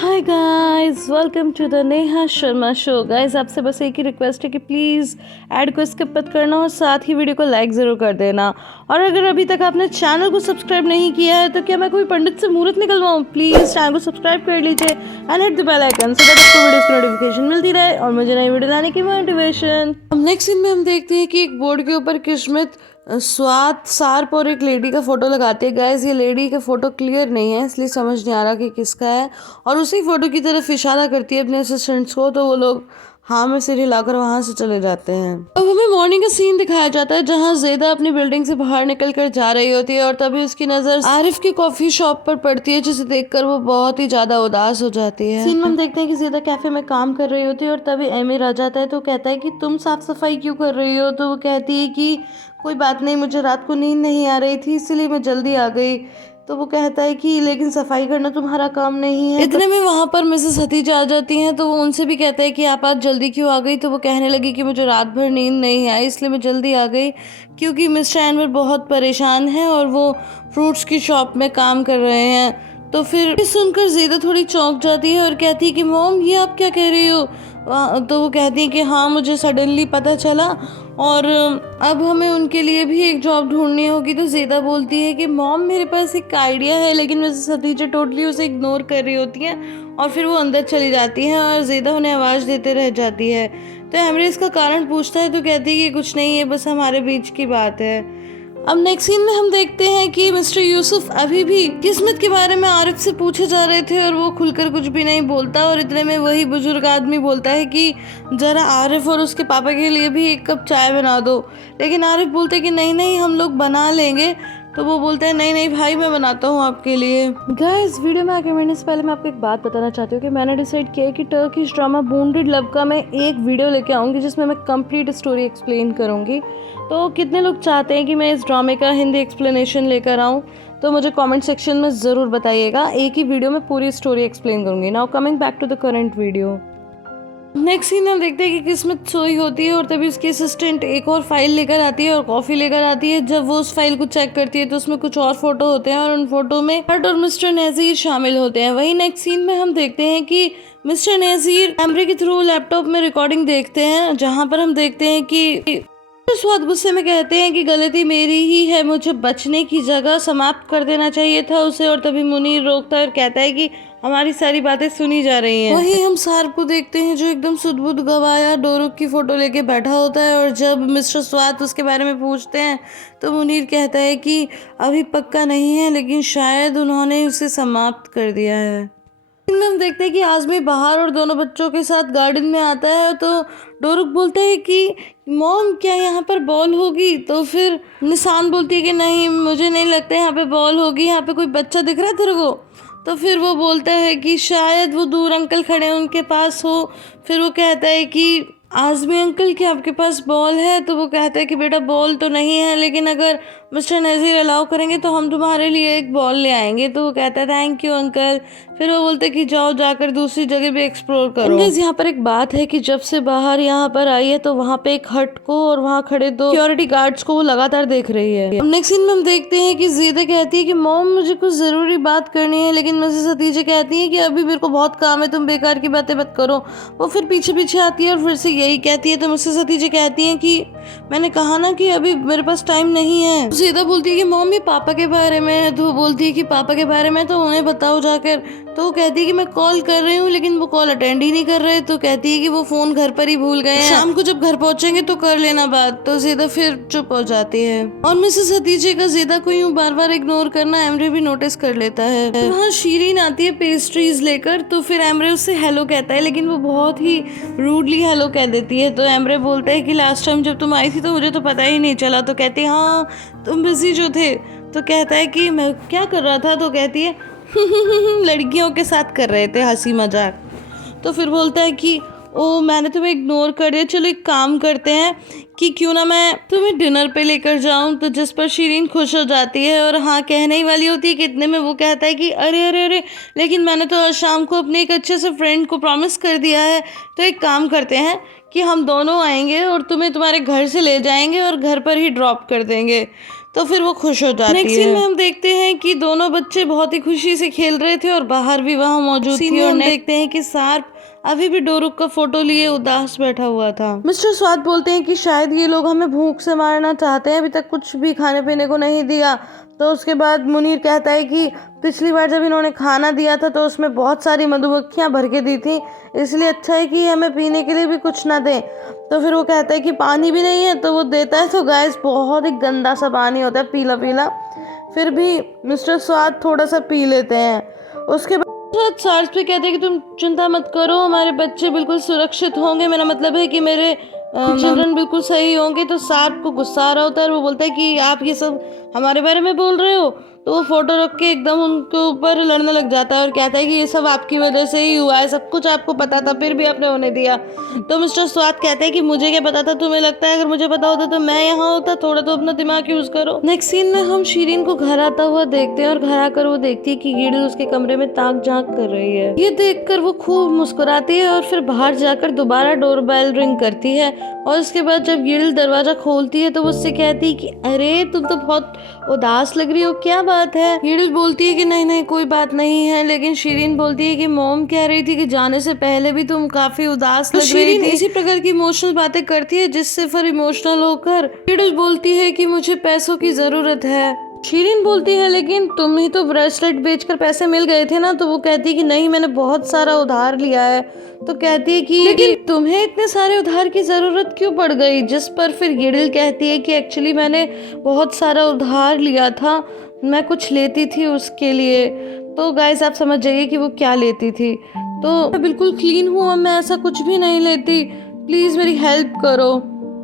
Hi guys, welcome to the Neha Sharma show. Guys, आपसे बस एक ही रिक्वेस्ट है कि प्लीज़ ऐड को स्किप मत करना और साथ ही वीडियो को लाइक ज़रूर कर देना। और अगर अभी तक आपने चैनल को सब्सक्राइब नहीं किया है तो क्या मैं कोई पंडित से मुहूर्त निकलवाऊँ? प्लीज़ चैनल को सब्सक्राइब कर लीजिए and hit the bell icon so that आपको वीडियोस की नोटिफिकेशन मिलती रहे और मुझे नई वीडियो लाने की मोटिवेशन। अब नेक्स्ट सीन में हम देखते हैं कि एक बोर्ड के ऊपर किस्मत स्वाद सार्प और एक लेडी का फोटो लगाती है। गाइस, ये लेडी का फोटो क्लियर नहीं है इसलिए समझ नहीं आ रहा कि किसका है, और उसी फोटो की तरफ इशारा करती है अपने असिस्टेंट्स को, तो वो लोग हाँ में सिर हिलाकर वहां से चले जाते हैं। अब हमें मॉर्निंग का सीन दिखाया जाता है जहां ज़ेदा अपनी बिल्डिंग से बाहर निकल कर जा रही होती है और तभी उसकी नजर आरिफ की कॉफी शॉप पर पड़ती है, जिसे देखकर वो बहुत ही ज्यादा उदास हो जाती है। सीन में हम देखते हैं कि ज़ेदा कैफे में काम कर रही होती है और तभी एमिर आ जाता है तो कहता है कि तुम साफ सफाई क्यों कर रही हो? तो वो कहती है कि कोई बात नहीं, मुझे रात को नींद नहीं आ रही थी इसलिए मैं जल्दी आ गई। तो वो कहता है कि लेकिन सफाई करना तुम्हारा काम नहीं है। इतने में वहां पर मिसेस हतीजा आ जाती हैं तो वो उनसे भी कहता है कि आप आज जल्दी क्यों आ गई? तो वो कहने लगी कि मुझे रात भर नींद नहीं आई इसलिए मैं जल्दी आ गई क्योंकि मिस्टर एनवर बहुत परेशान है और वो फ्रूट्स की शॉप में काम कर रहे हैं। तो फिर सुनकर ज़ेदा थोड़ी चौंक जाती है और कहती है कि मॉम, ये आप क्या कह रही हो? तो वो कहती है कि हाँ, मुझे सडनली पता चला और अब हमें उनके लिए भी एक जॉब ढूंढनी होगी। तो ज़ेदा बोलती है कि मॉम, मेरे पास एक आइडिया है, लेकिन मिसेस हतीजा टोटली उसे इग्नोर कर रही होती हैं और फिर वो अंदर चली जाती हैं और ज़ेदा उन्हें आवाज़ देते रह जाती है। तो एमरे इसका कारण पूछता है तो कहती है कि कुछ नहीं है, बस हमारे बीच की बात है। अब नेक्स्ट सीन में हम देखते हैं कि मिस्टर यूसुफ अभी भी किस्मत के बारे में आरिफ से पूछे जा रहे थे और वो खुलकर कुछ भी नहीं बोलता, और इतने में वही बुजुर्ग आदमी बोलता है कि जरा आरिफ और उसके पापा के लिए भी एक कप चाय बना दो। लेकिन आरिफ बोलते हैं कि नहीं नहीं, हम लोग बना लेंगे। तो वो बोलते हैं नहीं नहीं भाई, मैं बनाता हूँ आपके लिए। गाइस, वीडियो में आगे बढ़ने से पहले मैं आपको एक बात बताना चाहती हूँ कि मैंने डिसाइड किया है कि टर्किश ड्रामा वुंडेड लव का मैं एक वीडियो लेके आऊँगी जिसमें मैं कंप्लीट स्टोरी एक्सप्लेन करूँगी। तो कितने लोग चाहते हैं कि मैं इस ड्रामे का हिंदी एक्सप्लेनेशन लेकर आऊँ? तो मुझे कमेंट सेक्शन में ज़रूर बताइएगा। एक ही वीडियो में पूरी स्टोरी एक्सप्लेन करूँगी। Now coming back to the current video. Next scene हम देखते हैं कि किस्मत सोई होती है और तभी उसकी असिस्टेंट एक और फाइल लेकर आती है और कॉफ़ी लेकर आती है। जब वो उस फाइल को चेक करती है तो उसमें कुछ और फोटो होते हैं और उन फोटो में हट और मिस्टर नज़ीर शामिल होते हैं। वही नेक्स्ट सीन में हम देखते हैं कि मिस्टर नज़ीर कैमरे के थ्रू लैपटॉप में रिकॉर्डिंग देखते हैं, जहाँ पर हम देखते हैं कि स्वाद गुस्से में कहते हैं कि गलती मेरी ही है, मुझे बचने की जगह समाप्त कर देना चाहिए था उसे। और तभी मुनीर रोकता है और कहता है कि हमारी सारी बातें सुनी जा रही हैं। वही हम सार्प को देखते हैं जो एकदम सुध-बुध गवाया डोरुक की फोटो लेके बैठा होता है, और जब मिस्टर स्वाद उसके बारे में पूछते हैं तो मुनीर कहता है कि अभी पक्का नहीं है, लेकिन शायद उन्होंने उसे समाप्त कर दिया है। में हम देखते हैं कि आज़मी बाहर और दोनों बच्चों के साथ गार्डन में आता है। तो डोरुक बोलता है कि मॉम, क्या यहाँ पर बॉल होगी? तो फिर निशान बोलती है कि नहीं, मुझे नहीं लगता यहाँ पे बॉल होगी, यहाँ पे कोई बच्चा दिख रहा है तेरे को? तो फिर वो बोलता है कि शायद वो दूर अंकल खड़े हैं उनके पास हो। फिर वो कहता है कि आज़मी अंकल, क्या आपके पास बॉल है? तो वो कहता है कि बेटा बॉल तो नहीं है, लेकिन अगर मिस्टर नज़ीर अलाउ करेंगे तो हम तुम्हारे लिए एक बॉल ले आएंगे। तो वो कहता है थैंक यू अंकल। फिर वो बोलते हैं कि जाओ जाकर दूसरी जगह भी एक्सप्लोर करो। यहाँ पर एक बात है कि जब से बाहर यहाँ पर आई है तो वहाँ पे एक हट को और वहाँ खड़े दो सिक्योरिटी गार्ड्स को वो लगातार देख रही है। नेक्स्ट सीन में हम देखते हैं कि ज़ेदा कहती है कि मॉम, मुझे कुछ ज़रूरी बात करनी है, लेकिन मिसेस हतीजा कहती है कि अभी मेरे को बहुत काम है, तुम बेकार की बातें मत करो। वो फिर पीछे पीछे आती है और फिर से यही कहती है। तो मिसेस हतीजा कहती है कि मैंने कहा ना कि अभी मेरे पास टाइम नहीं है। ज़ेदा बोलती है कि मॉम, ये पापा के बारे में है। तो वो बोलती है कि पापा के बारे में तो उन्हें बताओ जाकर। तो वो कहती है कि मैं कॉल कर रही हूँ, लेकिन वो कॉल अटेंड ही नहीं कर रहे। तो कहती है कि वो फ़ोन घर पर ही भूल गए हैं, शाम को जब घर पहुँचेंगे तो कर लेना बात। तो ज़ेदा फिर चुप हो जाती है और मिसेस हतीजे का ज़ेदा को यूँ बार बार इग्नोर करना एमरे भी नोटिस कर लेता है। वहाँ शीरीन आती है पेस्ट्रीज लेकर, तो फिर एमरे उससे हेलो कहता है, लेकिन वो बहुत ही रूडली हेलो कह देती है। तो एमरे बोलता है कि लास्ट टाइम जब तुम आई थी तो मुझे तो पता ही नहीं चला। तो कहती है हाँ, तुम बिजी जो थे। तो कहता है कि मैं क्या कर रहा था? तो कहती है लड़कियों के साथ कर रहे थे हंसी मजाक। तो फिर बोलता है कि ओ, मैंने तुम्हें इग्नोर कर दिया, चलो एक काम करते हैं कि क्यों ना मैं तुम्हें डिनर पे लेकर जाऊं। तो जिस पर शीरीन खुश हो जाती है और हाँ कहने ही वाली होती है कि इतने में वो कहता है कि अरे अरे अरे, लेकिन मैंने तो आज शाम को अपने एक अच्छे से फ्रेंड को प्रॉमिस कर दिया है। तो एक काम करते हैं कि हम दोनों आएंगे और तुम्हें तुम्हारे घर से ले जाएंगे और घर पर ही ड्रॉप कर देंगे। तो फिर वो खुश हो जाती है। नेक्स्ट सीन में हम देखते हैं कि दोनों बच्चे बहुत ही खुशी से खेल रहे थे और बाहर भी वहाँ मौजूद थी, और देखते हैं कि सार्प अभी भी डोरुक का फोटो लिए उदास बैठा हुआ था। मिस्टर स्वात बोलते हैं कि शायद ये लोग हमें भूख से मारना चाहते हैं, अभी तक कुछ भी खाने पीने को नहीं दिया। तो उसके बाद मुनीर कहता है कि पिछली बार जब इन्होंने खाना दिया था तो उसमें बहुत सारी मधुमक्खियां भर के दी थी, इसलिए अच्छा है कि हमें पीने के लिए भी कुछ ना दें। तो फिर वो कहता है कि पानी भी नहीं है, तो वो देता है तो गाइस बहुत ही गंदा सा पानी होता है, पीला पीला। फिर भी मिस्टर स्वाद थोड़ा सा पी लेते हैं। उसके बाद सार्स पे कहते हैं कि तुम चिंता मत करो, हमारे बच्चे बिल्कुल सुरक्षित होंगे, मेरा मतलब है कि मेरे चिल्ड्रन बिल्कुल सही होंगे। तो सार्प को गुस्सा आ रहा होता है और वो बोलता है कि आप ये सब हमारे बारे में बोल रहे हो। तो वो फोटो रख के एकदम उनके ऊपर लड़ने लग जाता है और कहता है कि ये सब आपकी वजह से ही हुआ है, सब कुछ आपको पता था फिर भी आपने होने दिया। तो मिस्टर स्वाद कहते हैं कि मुझे क्या पता था, तुम्हें लगता है अगर मुझे पता होता तो मैं यहाँ होता, थोड़ा तो अपना दिमाग यूज करो। नेक्स्ट सीन में हम शीरीन को घर आता हुआ देखते हैं और घर आकर वो देखती है कि गिडल उसके कमरे में ताक झांक कर रही है। ये देखकर वो खूब मुस्कुराती है और फिर बाहर जाकर दोबारा डोरबेल रिंग करती है, और उसके बाद जब गिडल दरवाजा खोलती है तो वो उससे कहती है कि अरे तुम तो बहुत उदास लग रही हो, क्या बात है। गिडल बोलती है कि नहीं नहीं कोई बात नहीं है, लेकिन शीरीन बोलती है कि मॉम कह रही थी कि जाने से पहले भी तुम काफी उदास लग रही थी। इसी प्रकार की इमोशनल बातें करती है जिससे फिर इमोशनल होकर गिडल बोलती है कि मुझे पैसों की जरूरत है। शीरीन बोलती है लेकिन तुम ही तो ब्रेसलेट बेचकर पैसे मिल गए थे ना। तो वो कहती है कि नहीं मैंने बहुत सारा उधार लिया है। तो कहती है कि लेकिन तुम्हें इतने सारे उधार की जरूरत क्यों पड़ गई, जिस पर फिर गिडल कहती है कि एक्चुअली मैंने बहुत सारा उधार लिया था, मैं कुछ लेती थी उसके लिए। तो गाइस आप समझ जाइए कि वो क्या लेती थी। तो मैं बिल्कुल क्लीन हूँ, मैं ऐसा कुछ भी नहीं लेती, प्लीज मेरी हेल्प करो।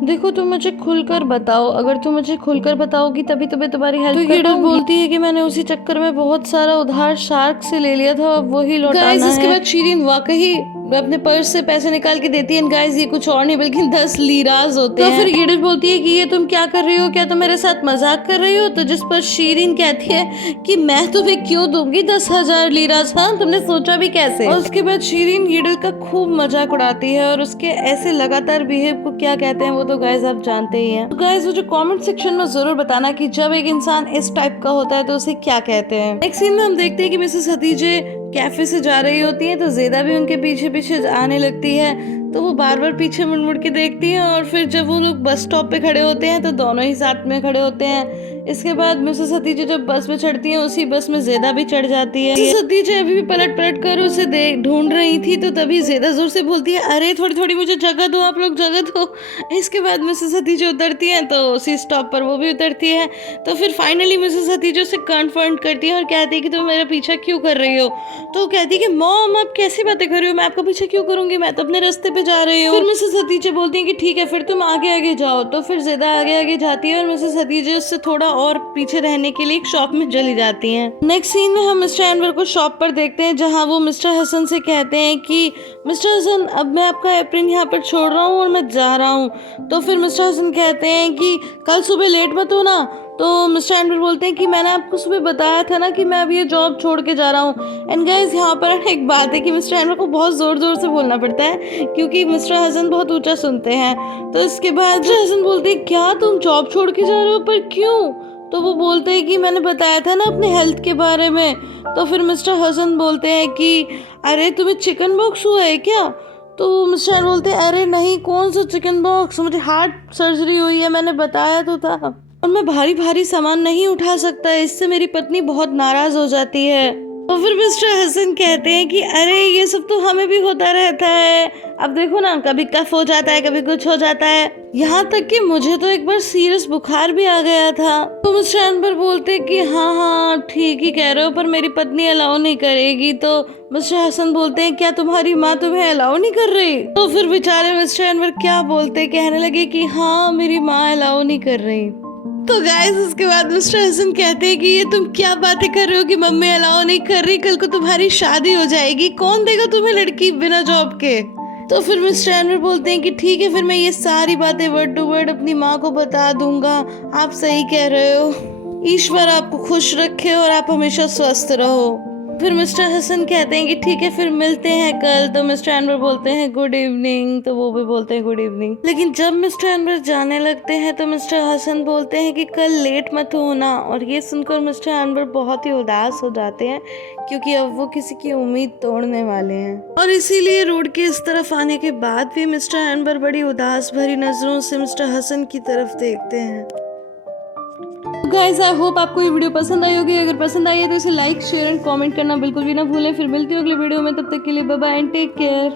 देखो तुम मुझे खुलकर बताओ, अगर तुम मुझे खुलकर बताओगी तभी तो मैं तुम्हारी हेल्प कर पाऊंगी। बोलती है कि मैंने उसी चक्कर में बहुत सारा उधार शार्क से ले लिया था, अब वही लौटाना है। इसके बाद शीरीन वाकई अपने पर्स से पैसे निकाल के देती है। गाइस ये कुछ और नहीं बल्कि 10 लीराज होते हैं। तो फिर गिडल बोलती है कि ये तुम क्या कर रही हो, क्या तुम मेरे साथ मजाक कर रही हो। तो जिस पर शीरीन कहती है कि मैं तुम्हें क्यों दूंगी 10,000 लीराज, हाँ तुमने सोचा भी कैसे। और उसके बाद शीरीन गिडल का खूब मजाक उड़ाती है और उसके ऐसे लगातार बिहेव को क्या कहते हैं वो तो गाइस आप जानते ही हैं। तो गाइस मुझे कमेंट सेक्शन में जरूर बताना कि जब एक इंसान इस टाइप का होता है तो उसे क्या कहते हैं। नेक्स्ट सीन में हम देखते हैं कि मिसेस हतीजे कैफे से जा रही होती है, तो ज़ेदा भी उनके पीछे पीछे आने लगती है। तो वो बार बार पीछे मुड़ मुड़ के देखती है और फिर जब वो लोग बस स्टॉप पे खड़े होते हैं तो दोनों ही साथ में खड़े होते हैं। इसके बाद मिसेस हतीजे जब बस में चढ़ती हैं उसी बस में ज़ेदा भी चढ़ जाती है। मिसेस हतीजे अभी भी पलट पलट कर उसे देख ढूंढ रही थी, तो तभी ज़ेदा जोर से बोलती है अरे थोड़ी थोड़ी मुझे जगह दो, आप लोग जगह दो। इसके बाद मिसेस हतीजे उतरती हैं तो उसी स्टॉप पर वो भी उतरती है। तो फिर फाइनली मिसेस हतीजे उसे कन्फ्रंट करती है और कहती है कि तुम मेरा पीछा क्यों कर रही हो। तो कहती है कि मॉम आप कैसी बातें कर रही हो, मैं आपका पीछे क्यों करूंगी, मैं तो अपने रास्ते पे जा रही हूँ। फिर मिसेस हतीजे बोलती है कि ठीक है फिर तुम आगे आगे जाओ। तो फिर ज़ेदा आगे आगे जाती है और मिसेस हतीजे उससे थोड़ा और पीछे रहने के लिए एक शॉप में चली जाती हैं। नेक्स्ट सीन में हम मिस्टर एनवर को शॉप पर देखते हैं जहाँ वो मिस्टर हसन से कहते हैं कि मिस्टर हसन अब मैं आपका एप्रिन यहाँ पर छोड़ रहा हूँ और मैं जा रहा हूँ। तो फिर मिस्टर हसन कहते हैं कि कल सुबह लेट मत हो ना। तो मिस्टर एनवर बोलते हैं कि मैंने आपको सुबह बताया था ना कि मैं अब ये जॉब छोड़ के जा रहा हूँ। एंड गाइस यहाँ पर एक बात है कि मिस्टर एनवर को बहुत ज़ोर ज़ोर से बोलना पड़ता है क्योंकि मिस्टर हसन बहुत ऊंचा सुनते हैं। तो इसके बाद मिस्टर हसन बोलते हैं क्या तुम जॉब छोड़ के जा रहे हो, पर क्यों। तो वो बोलते हैं कि मैंने बताया था ना अपने हेल्थ के बारे में। तो फिर मिस्टर हसन बोलते हैं कि अरे तुम्हें चिकन बॉक्स हुआ है क्या। तो मिस्टर एनवर बोलते हैं अरे नहीं कौन सा चिकन बॉक्स, मुझे हार्ट सर्जरी हुई है, मैंने बताया तो था, और मैं भारी भारी सामान नहीं उठा सकता, इससे मेरी पत्नी बहुत नाराज हो जाती है। तो फिर मिस्टर हसन कहते हैं कि अरे ये सब तो हमें भी होता रहता है, अब देखो ना कभी कफ हो जाता है कभी कुछ हो जाता है, यहाँ तक कि मुझे तो एक बार सीरियस बुखार भी आ गया था। तो मिस्टर एनवर बोलते हैं कि हाँ हाँ ठीक ही कह रहे हो पर मेरी पत्नी अलाउ नहीं करेगी। तो मिस्टर हसन बोलते हैं क्या तुम्हारी माँ तुम्हें अलाउ नहीं कर रही। तो फिर बेचारे मिस्टर एनवर क्या बोलते, कहने लगे कि हाँ मेरी माँ अलाउ नहीं कर रही। तो गाइस उसके बाद मिस्टर हसन कहते हैं कि ये तुम क्या बातें कर रहे हो कि मम्मी अलाउ नहीं कर रही, कल को तुम्हारी शादी हो जाएगी, कौन देगा तुम्हें लड़की बिना जॉब के। तो फिर मिस्टर एनवर बोलते हैं कि ठीक है फिर मैं ये सारी बातें वर्ड टू वर्ड अपनी माँ को बता दूंगा, आप सही कह रहे हो, ईश्वर आपको खुश रखे और आप हमेशा स्वस्थ रहो। फिर मिस्टर हसन कहते हैं कि ठीक है फिर मिलते हैं कल। तो मिस्टर अनवर बोलते हैं गुड इवनिंग, तो वो भी बोलते हैं गुड इवनिंग। लेकिन जब मिस्टर अनवर जाने लगते हैं तो मिस्टर हसन बोलते हैं कि कल लेट मत होना। और ये सुनकर मिस्टर अनवर बहुत ही उदास हो जाते हैं क्योंकि अब वो किसी की उम्मीद तोड़ने वाले हैं। और इसीलिए रोड के इस तरफ आने के बाद भी मिस्टर अनवर बड़ी उदास भरी नजरों से मिस्टर हसन की तरफ देखते हैं। गाइस आई होप आपको ये वीडियो पसंद आई होगी। अगर पसंद आई है तो इसे लाइक शेयर एंड कमेंट करना बिल्कुल भी ना भूलें। फिर मिलती हूँ अगले वीडियो में, तब तक के लिए bye bye and take care.